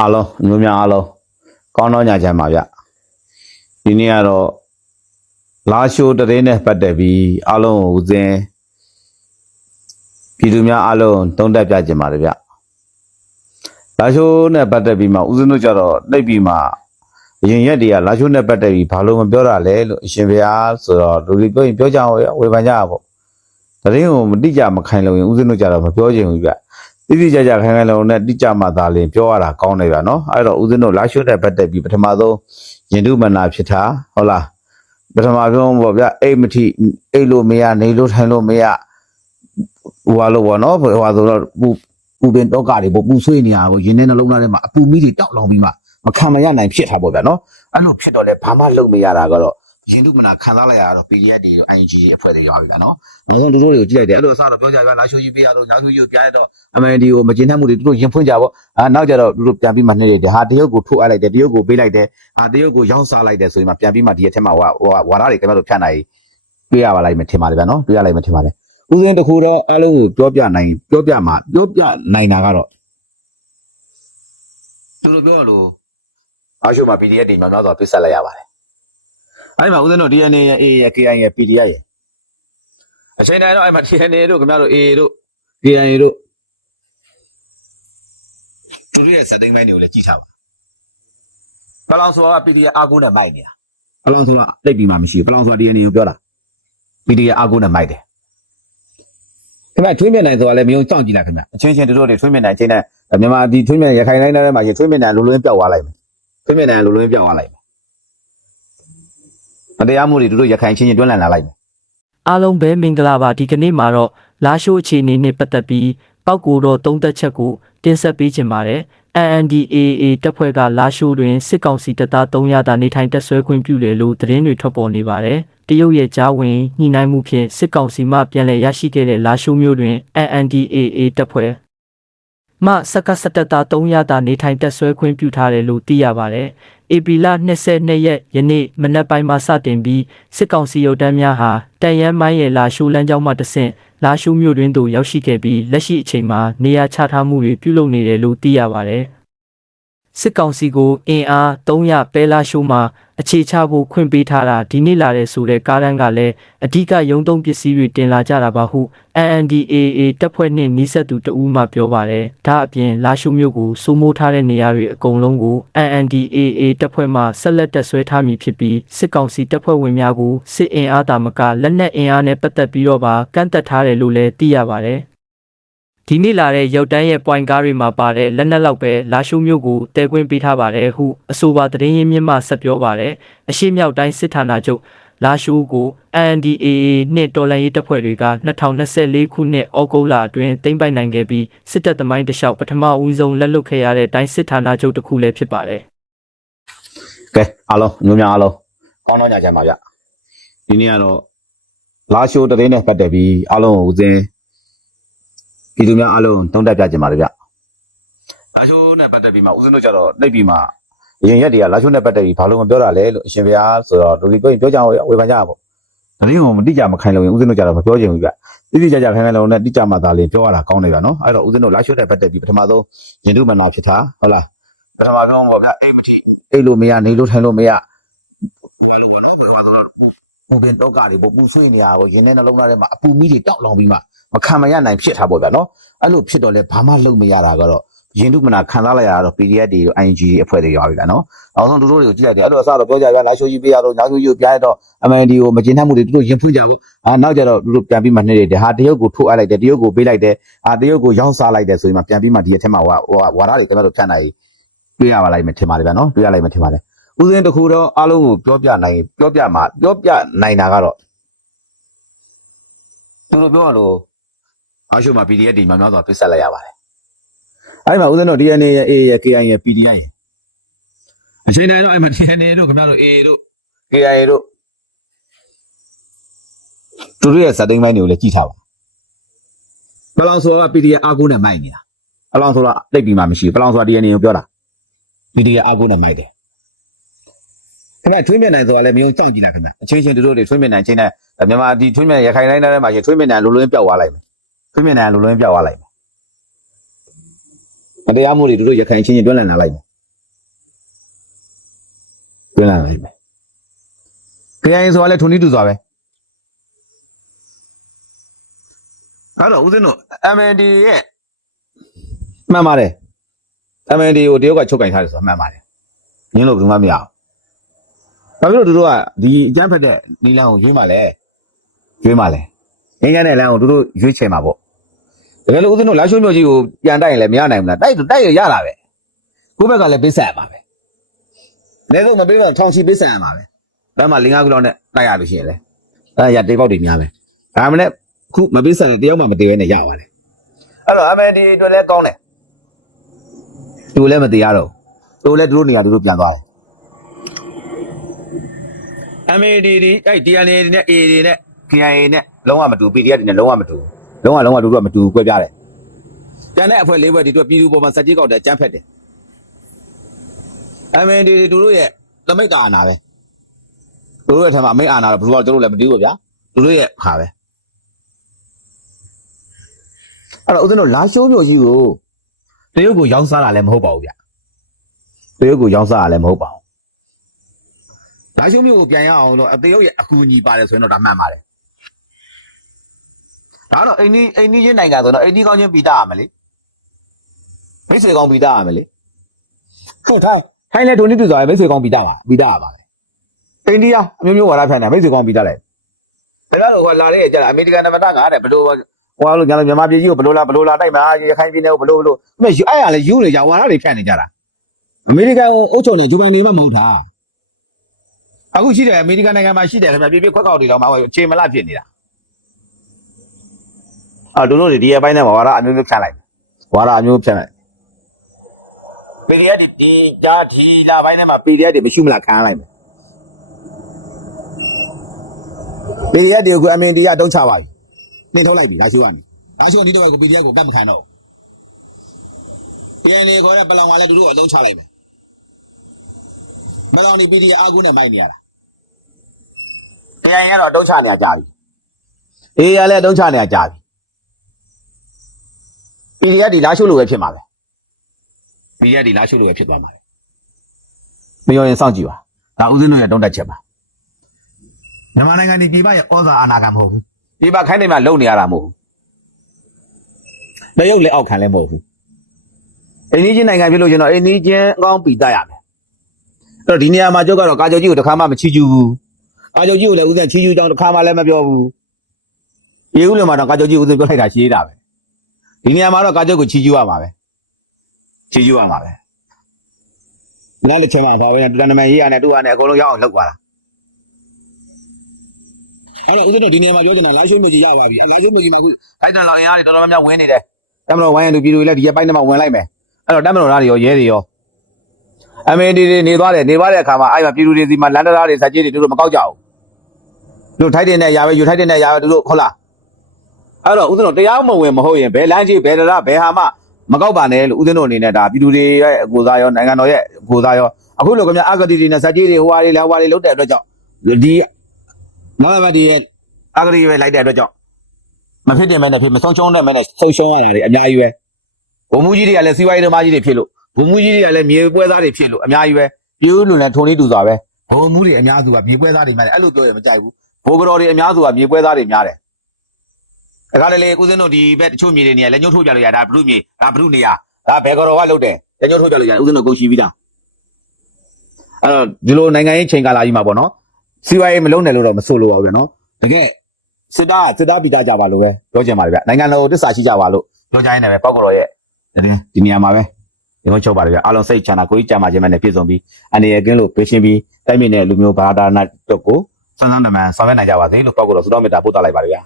အားလုံးမျိုးများအားလုံးကောင်းတော့ညချမ်းပါဗျဒီနေ့ကတော့လာရှိုးတရင်နဲ့ပတ်သက်ပြီးအားလုံးကိုဦးစင်းပြည်သူများအားလုံးတုံးတက်ပြကြပါတယ်ဗျလာရှိုးနဲ့ပတ်သက်ပြီးမှဦးစင်းတို့ကြတော့တိတ်ပြီးမှအရင်ရက်တွေကလာရှိုးနဲ့ပတ်သက်ပြီးဘာလို့မပြောတာလဲလို့အရှင်ဘုရားဆိုတော့လူတွေပြောရင်ပြောကြအောင်ဝေဖန်ကြပါပေါ့တရင်ကိုမတိကြမခိုင်လို့ရင်ဦးစင်းတို့ကြတော့မပြောချင်ဘူးဗျ တိတိကျကျခိုင်ခိုင်လုံနဲ့တိကျမှသာလင်ပြောရတာကောင်းတယ်ဗျာနော်အဲ့တော့ဦးဇင်းတို့လာရှုတဲ့ပတ်သက်ပြီးပထမဆုံးရင်တုမနာဖြစ်တာဟုတ်လားပထမဆုံးပေါ့ဗျာအိတ်မထိအိတ်လို့မရနေလို့ထိုင်လို့မရဟိုဟာလို့ပေါ့နော်ဟိုဟာဆိုတော့ပူပူပင်တော့ကတွေပေါ့ပူဆွေးနေရပေါ့ရင်ထဲနှလုံးသားထဲမှာအပူမီးတွေတောက်လောင်ပြီးမှမခံမရနိုင်ဖြစ်တာပေါ့ဗျာနော်အဲ့လိုဖြစ်တော့လေဘာမှလုပ်မရတာကတော့ ရင်တုမနာခံစားလိုက်ရတော့ PDF တွေ ING တွေအဖွဲ့တွေရောပြီဗျာနော်နောက်ဆုံးတို့တို့တွေကိုကြည့်လိုက်တယ်အဲ့လိုအစားတော့ပြောကြဗျာလာရှုကြီးပေးရတော့နောက်ရှုကြီးကိုပြရတော့အမှန်ဒီကိုမကျင်တတ်မှုတွေသူတို့ရင်ဖွင့်ကြပေါ့အာနောက်ကြတော့သူတို့ပြန်ပြီးမှနှိမ့်နေတယ်ဟာတရုတ်ကိုထိုးအပ်လိုက်တယ်တရုတ်ကိုပေးလိုက်တယ်အာတရုတ်ကိုရောင်းစားလိုက်တယ်ဆိုရင်မှပြန်ပြီးမှဒီရက်ထဲမှာဟိုဟိုဝါရတွေကျွန်တော်တို့ဖြတ်နိုင်တွေ့ရပါလိမ့်မယ်ထင်ပါတယ်ဗျာနော်တွေ့ရလိမ့်မယ်ထင်ပါတယ်ဦးစင်းတစ်ခုတော့အားလုံးကိုပြောပြနိုင်ပြောပြမှာပြောပြနိုင်တာကတော့သူတို့ပြောလို့အားရှို့မှာ PDF တွေများများစွာပြစ်ဆက်လိုက်ရပါတယ် အဲ့ဒီမှာဦးစင်းတို့ DNA ရဲ့ A ရဲ့ KI ရဲ့ PDF ရဲ့အချိန်တိုင်းတော့အဲ့မှာ DNA တို့ခင်ဗျားတို့ A တို့ KI တို့သူတို့ရဲ့ဇာတ်သိမ်းပိုင်းတွေကိုလည်းကြည့်ထားပါပလောင်ဆိုတာက PDF အာကုနဲ့မိုက်နေတာပလောင်ဆိုတာတိတ်ပြီးမှမရှိဘူးပလောင်ဆိုတာ DNA ကိုပြောတာ PDF အာကုနဲ့မိုက်တယ်ခင်ဗျထွေးမြနိုင်ဆိုတာလည်းမယုံကြောက်ကြည့်လိုက်ခင်ဗျအချင်းချင်းတို့တွေထွေးမြနိုင်ချင်းနဲ့မြန်မာဒီထွေးမြရခိုင်တိုင်းထဲမှာရေထွေးမြနိုင်လိုလွင်းပြောက်သွားလိုက်မယ်ထွေးမြနိုင်လိုလွင်းပြောက်သွားလိုက် မယ်မတရားမှုတွေတို့ရခိုင်ချင်းချင်းတွန်းလှန်လာလိုက်မယ်အားလုံးပဲမင်္ဂလာပါဒီကနေ့မှာတော့လာရှိုးအခြေအနေနဲ့ပတ်သက်ပြီးပောက်ကိုတော့သုံးသက်ချက်ကိုတင်ဆက်ပေးခြင်းပါတယ် NNDAA တပ်ဖွဲ့ကလာရှိုးတွင်စစ်ကောင်စီတပ်သား300တာနေထိုင်တက်ဆွဲခွင့်ပြုတယ်လို့သတင်းတွေထွက်ပေါ်နေပါတယ်တရုတ်ရဲ့ကြားဝင်ညှိနှိုင်းမှုဖြင့်စစ်ကောင်စီမှပြန်လည်ရရှိခဲ့တဲ့လာရှိုးမျိုးတွင် NNDAA တပ်ဖွဲ့ မှစက္ကစတတာ300တာနေထိုင်တက်ဆွဲခွင့်ပြုထားတယ်လို့သိရပါတယ်။ AP လ22ရက်ယနေ့မနက်ပိုင်းမှာစတင်ပြီးစစ်ကောင်စီရုပ်တမ်းများဟာတန်ရန်မိုင်းရဲ့လာရှိုးလမ်းကြောင်းမှတဆင့်လာရှိုးမြို့တွင်သို့ရောက်ရှိခဲ့ပြီးလက်ရှိအချိန်မှာနေရာချထားမှုတွေပြုလုပ်နေတယ်လို့သိရပါတယ်။ စစ်ကောင်စီကိုအင်အား300ပဲလာရှိုးမှာအခြေချဖို့ခွင့်ပေးထားတာဒီနေ့လာတဲ့ဆိုတဲ့ကားတန်းကလည်းအဓိကရုံသုံးပစ္စည်းတွေတင်လာကြတာပါဟု NNDAA တပ်ဖွဲ့နှင့်နှိဆက်သူတဦးမှပြောပါတယ်။ဒါအပြင်လာရှုမျိုးကိုစိုးမိုးထားတဲ့နေရာတွေအကုန်လုံးကို NNDAA တပ်ဖွဲ့မှဆက်လက်တက်ဆွဲထားမည်ဖြစ်ပြီးစစ်ကောင်စီတပ်ဖွဲ့ဝင်များကိုစစ်အင်အားတာမကလက်နက်အင်အားနဲ့ပတ်သက်ပြီးတော့ပါကန့်သက်ထားတယ်လို့လည်းသိရပါတယ်။ ဒီနေ့လာတဲ့ရုတ်တန်းရဲ့ point ကားတွေမှာပါတဲ့လက်နက်လောက်ပဲလာရှုမျိုးကိုတဲခွင့်ပေးထားပါတယ်ဟုအဆိုပါသတင်းရင်းမြစ်မှဆက်ပြောပါတယ်။အရှိမြောက်တိုင်းစစ်ဌာနချုပ်လာရှိုးကို NDAA နှင့်တော်လှန်ရေးတပ်ဖွဲ့တွေက2024ခုနှစ်ဩဂုတ်လအတွင်းသိမ်းပိုက်နိုင်ခဲ့ပြီးစစ်တပ်သမိုင်းတလျှောက်ပထမဦးဆုံးလက်လွတ်ခဲ့ရတဲ့တိုင်းစစ်ဌာနချုပ်တစ်ခုလည်းဖြစ်ပါတယ်ကဲအားလုံးမျိုးများအားလုံးကောင်းတော့ညချမ်းပါဗျဒီနေ့ကတော့လာရှိုးတရင်နဲ့ပတ်သက်ပြီးအားလုံးကိုဦးစင်း ပြည်သူများအားလုံးတုံးတက်ပြကြပါတယ်ဗျလာရှိုးနဲ့ပတ်သက်ပြီးမှဦးစင်းတို့ကြတော့နှိပ်ပြီးမှအရင်ရက်တွေကလာရှိုးနဲ့ပတ်သက်ပြီးဘာလို့မပြောတာလဲလို့အရှင်ဘုရားဆိုတော့လူတွေပြောရင်ပြောကြအောင်ဝေဖန်ကြပါပေါ့တရင်ကိုမတိကြမခိုင်လို့ရင်ဦးစင်းတို့ကြတော့မပြောချင်ဘူးဗျတိတိကျကျခိုင်ခိုင်လုံနဲ့တိကျမှသာလင်ပြောရတာကောင်းတယ်ဗျနော်အဲ့တော့ဦးစင်းတို့လာရှိုးနဲ့ပတ်သက်ပြီးပထမဆုံးရင်တုမနာဖြစ်တာဟုတ်လားပထမဆုံးပေါ့ဗျအိမ်မထိအိမ်လို့မရနေလို့ထိုင်လို့မရဟိုကလို့ပေါ့နော်ဟိုကဆိုတော့ပူပင်တော့ကတွေပေါ့ပူဆွေးနေရပေါ့ရင်းနဲ့နှလုံးသားထဲမှာအပူမီးတွေတောက်လောင်ပြီးမှ မခံမရနိုင်ဖြစ်တာပေါ့ဗျာနော်အဲ့လိုဖြစ်တော့လေဘာမှလုပ်မရတာကတော့ရင်တုမနာခံစားလိုက်ရတော့ PDF တွေ ING တွေအဖွဲ့တွေရောပြီဗျာနော်နောက်ဆုံးတို့တို့တွေကိုကြည့်လိုက်တယ်အဲ့လိုအစားတော့ပြောကြဗျာလာရှိုးကြီးပေးရတော့နောက်ရှိုးကြီးကိုပြရတော့အမှန်ဒီကိုမကျင်တတ်မှုတွေတို့ရင်ဖွင့်ကြဘူးအာနောက်ကြတော့တို့ပြန်ပြီးမှနှိမ့်နေတယ်ဟာတရုတ်ကိုထိုးအပ်လိုက်တယ်တရုတ်ကိုပေးလိုက်တယ်အာတရုတ်ကိုရောင်းစားလိုက်တယ်ဆိုရင်မှပြန်ပြီးမှဒီအထက်မှာဟိုဝါရတွေကျွန်တော်တို့ဖြတ်နိုင်တွေ့ရပါလိမ့်မယ်ထင်ပါတယ်ဗျာနော်တွေ့ရလိမ့်မယ်ထင်ပါတယ်ဦးစင်းတစ်ခုတော့အားလုံးကိုပြောပြနိုင်ပြောပြမှာပြောပြနိုင်တာကတော့သူတို့ပြောရလို့ အားရှို့မှာ PDF တွေများများစွာပြစ်ဆက်လိုက်ရပါတယ်အဲ့ဒီမှာဦးစင်းတို့ DNA ရဲ့ A ရဲ့ KI ရဲ့ PDI ရဲ့အချိန်တိုင်းတော့အဲ့မှာ DNA တို့ခင်ဗျားတို့ A တို့ KI တို့သူတို့ရဲ့ဇာတ်သိမ်းပိုင်းတွေကိုလည်းကြည့်ထားပါဘလောင်ဆိုတာ PDF အာကိုနဲ့မိုက်နေတာဘလောင်ဆိုတာတိတ်ပြီးမှမရှိဘူးဘလောင်ဆိုတာ DNA ကိုပြောတာ PDF အာကိုနဲ့မိုက်တယ်ခင်ဗျထွေးမြနိုင်ဆိုတာလည်းမယုံကြောက်ကြည့်လိုက်ခင်ဗျအချင်းချင်းတို့တွေထွေးမြနိုင်ချင်းနဲ့မြန်မာဒီထွေးမြရခိုင်တိုင်းထဲမှာရေထွေးမြနိုင်လိုလွင်းပြောက်သွားလိုက်မယ် ထွေးမြနိုင်လိုလွင်းပြောက်သွားလိုက်မယ်မတရားမှုတွေတို့ရခိုင်ချင်းချင်းတွန်းလှန်လာလိုက်မယ်င်းလာလိုက်မယ်ခရိုင်ဆိုတာလဲထုံနီးတူစွာပဲအဲ့တော့ဦးဇင်းတို့ MND ရဲ့မှန်ပါတယ် MND ကိုတရုတ်ကချုပ်ကင်ထားတယ်ဆိုတာမှန်ပါတယ်ညင်းလို့ဘယ်သူမှမရအောင်ဘာဖြစ်လို့သူတို့ကဒီအကျန်းဖက်တဲ့နီလန်ကိုရွေးမှလဲရွေးမှလဲငင်းရတဲ့လမ်းကိုသူတို့ရွေးချယ်မှာပေါ့ တကယ်လို့ဦးဇင်းတို့လာရှိုးမျိုးကြီးကိုပြန်တိုက်ရင်လည်းမရနိုင်ဘူးလားတိုက်တိုက်ရရလာပဲကိုယ့်ဘက်ကလည်းပေးဆက်ရမှာပဲလည်းတော့မပေးတော့ထောင်ချီပေးဆက်ရမှာပဲဒါမှလင်းကားကူလောက်နဲ့တိုက်ရလို့ရှိရင်လေအဲ့ဒါရတေပေါက်တွေများပဲဒါမှလည်းခုမပေးဆက်တဲ့တယောက်မှမတည်ဘဲနဲ့ရပါတယ်အဲ့တော့ MND အတွက်လည်းကောင်းတယ်သူလည်းမတည်ရတော့သူလည်းသူတို့နေရာသူတို့ပြန်သွားတယ် MAD ဒီအဲ့ DNA တွေနဲ့ A တွေနဲ့ KIA နဲ့လုံးဝမတူ PDF တွေနဲ့လုံးဝမတူ လုံးဝလုံးဝတူတူမတူကွဲပြားတယ်ကျန်တဲ့အဖွဲ့လေးဘက်ဒီတို့ပြည်သူပေါ်မှာစက်ကြီးကောက်တယ်ကြမ်းဖက်တယ် MAD တွေသူတို့ရဲ့လမိတ်တာအာနာပဲသူတို့ရဲ့ထမမိတ်အာနာတော့ဘယ်လိုတော့တို့လည်းမတူဘူးဗျာသူတို့ရဲ့ဟာပဲအဲ့တော့ဦးဇင်းတို့လာရှိုးမျိုးကြီးကိုတရုတ်ကိုရောင်းစားတာလည်းမဟုတ်ပါဘူးဗျတရုတ်ကိုရောင်းစားတာလည်းမဟုတ်ပါဘူး။ဒါရှုံးမျိုးကိုပြန်ရအောင်တော့အသေးရုပ်ရဲ့အကူအညီပါတယ်ဆိုရင်တော့ဒါမှန်ပါတယ်။ ဒါကတော့အိန္ဒိအိန္ဒိချင်းနိုင်ငံဆိုတော့အိန္ဒိကောင်းချင်းပြီးတာရမယ်လေ။မိတ်ဆွေကောင်းပြီးတာရမယ်လေ။ဟုတ်ထိုင်းထိုင်းလည်းဒိုနစ်တူဆိုရင်မိတ်ဆွေကောင်းပြီးတာပါပြီးတာရပါပဲ။အိန္ဒိယအမျိုးမျိုးဝါဒဖြန့်တယ်မိတ်ဆွေကောင်းပြီးတာလိုက်။ဒါကတော့ဟိုလာတဲ့ကြလားအမေရိကန်နမတကတဲ့ဘယ်လိုဟိုလိုညာမြန်မာပြည်ကြီးကိုဘယ်လိုလာဘယ်လိုလာတိုက်မှာရခိုင်ပြည်နယ်ကိုဘယ်လိုဘယ်လိုအမေအဲ့ရလဲယူနေကြဝါဒတွေဖြန့်နေကြတာ။အမေရိကန်ကိုအုပ်ချုပ်နေဂျပန်နေမှမဟုတ်တာ။အခုရှိတယ်အမေရိကန်နိုင်ငံမှာရှိတယ်ခင်ဗျာပြပြခွက်ကောက်တွေတော့မှအခြေမလဖြစ်နေတာ အာတို့တို့တွေဒီအပိုင်းနဲ့ဝါရအမျိုးမျိုးဖြတ်လိုက်ဝါရအမျိုးဖြတ်လိုက် PDF ဒီဒီဂျာဒီလာပိုင်းထဲမှာ PDF တွေမရှိမလားခံရလိုက်မယ် PDF တွေကိုအမင်ဒီကအတုံးချပါပြီနှင်ထုတ်လိုက်ပြီဒါရှိကနေဒါရှိဒီတော့ကို PDF ကိုကတ်မခံတော့ပြန်နေခေါ်တဲ့ပလောင်ကလည်းတို့တို့အလုံးချလိုက်မယ်မလောင်ဒီ PDF အာကုနဲ့မိုက်နေရတာခရိုင်ကတော့တုံးချနေကြပြီအေးရလည်းတုံးချနေကြပြီ PDF ဒီလာရှုလို့ပဲဖြစ်မှာပဲ PDF ဒီလာရှုလို့ပဲဖြစ်သွားမှာပဲမရောရင်စောင့်ကြည့်ပါဒါဦးစင်းတို့ရဲ့တုံးတက်ချက်ပါမြန်မာနိုင်ငံဒီပြည်ပရဲ့ဩဇာအာဏာခံမဟုတ်ဘူးပြည်ပခိုင်းနေမှလုံနေရတာမဟုတ်ဘူးတရုတ်လည်းအောက်ခံလည်းမဟုတ်ဘူးအိန္ဒိချင်းနိုင်ငံဖြစ်လို့ရှင်တော့အိန္ဒိချင်းအကောင်းပြည်တတ်ရမယ်အဲ့တော့ဒီနေရာမှာကျုပ်ကတော့ကာကြောကြီးကိုတစ်ခါမှမချီကျူးဘူးကာကြောကြီးကိုလည်းဦးစံချီချူးကြောင်းတစ်ခါမှလည်းမပြောဘူး။ရေဦးလည်းမှာတော့ကာကြောကြီးဦးစံပြောလိုက်တာရှင်းတာပဲ။ ဒီနေရာမှာတော့ကာကြောကိုချီချူးရမှာပဲ။ချီချူးရမှာပဲ။နားလည်းချင်မှာပါပဲတူတန်နမန်ရေးရတယ်တူရတယ်အကုန်လုံးရအောင်လုပ်သွားတာ။အဲ့တော့ဦးစံတို့ဒီနေရာမှာပြောချင်တာလာရှိုးမျိုးကြီးရပါပြီ။လာရှိုးမျိုးကြီးမှာအခုအဲ့တန်တော်အင်အားတွေတော်တော်များများဝင်နေတယ်။တမတော်ဝိုင်းရန်သူပြည်သူတွေလည်းဒီရက်ပိုင်းထဲမှာဝင်လိုက်မယ်။အဲ့တော့တမတော်သားတွေရောရဲတွေရောအမေဒီတွေနေသွားတယ်နေသွားတဲ့အခါမှာအဲ့မှာပြည်သူတွေဒီမှာလန်ဒရာတွေစက်ကြီးတွေတို့မကောက်ကြဘူးတို့ထိုက်တဲ့နဲ့ရာပဲယူထိုက်တဲ့နဲ့ရာပဲတို့ဟုတ်လား အဲ့တော့ဦးဇင်းတို့တရားမဝင်မဟုတ်ရင်ဘယ်လမ်းကြီးဘယ်တရားဘယ်ဟာမှမကောက်ပါနဲ့လို့ဦးဇင်းတို့အနေနဲ့ဒါပြည်သူတွေရဲ့ကိုစားရောနိုင်ငံတော်ရဲ့ကိုစားရောအခုလိုကမြအဂတိတွေနဲ့စက်ကြီးတွေဟိုဟာတွေလဲဟိုဟာတွေလုတ်တဲ့အတွက်ကြောင့်ဒီမောင်ဘတ်ဒီရဲ့အဂတိပဲလိုက်တဲ့အတွက်ကြောင့်မဖြစ်တယ်မဲနဲ့ဖြစ်မဆုံးရှုံးတဲ့မဲနဲ့ဆုံးရှုံးရတာတွေအများကြီးပဲဘုံမူကြီးတွေကလည်းစီးပွားရေးသမားကြီးတွေဖြစ်လို့ဘုံမူကြီးတွေကလည်းမြေပွဲသားတွေဖြစ်လို့အများကြီးပဲပြိုးလူနဲ့ထုံလေးတူစွာပဲဘုံမူတွေအများစုကမြေပွဲသားတွေမှလည်းအဲ့လိုပြောရင်မကြိုက်ဘူးဘိုးကတော်တွေအများစုကမြေပွဲသားတွေများတယ်။ အခါတလေဦးစင်းတို့ဒီဘက်တချို့မြေတွေနေရလက်ညှိုးထိုးပြလို့ရဒါဘုရုမြေဒါဘုရုနေရဒါဘယ်ကတော်ကလုတ်တယ်လက်ညှိုးထိုးပြလို့ရဦးစင်းတို့ကုန်ရှိပြီးသား။အဲ့တော့ဒီလိုနိုင်ငံရေးချိန်ကာလကြီးမှာပေါ့နော်။စီဝါရေးမလုံးနဲ့လို့တော့မဆိုလိုပါဘူးဗျာနော်။တကယ်စစ်သားစစ်သားပြီးသားကြပါလို့ပဲပြောချင်ပါတယ်ဗျ။နိုင်ငံတော်တစ္ဆာရှိကြပါလို့ပြောကြရင်းနဲ့ပဲပောက်ကတော်ရဲ့ဒီနေရာမှာပဲဒီလိုချုပ်ပါတယ်ဗျ။အားလုံးစိတ်ချမ်းသာကိုကြီးကြမ်းပါခြင်းနဲ့ပြည့်စုံပြီးအနေရကင်းလို့ပေးရှင်းပြီးတိုက်မြင့်တဲ့လူမျိုးဘာသာနာတို့ကိုစမ်းစမ်းတမန်ဆောင်ရွက်နိုင်ကြပါစေလို့ပောက်ကတော့သုတော်မေတ္တာပို့သလိုက်ပါရဗျာ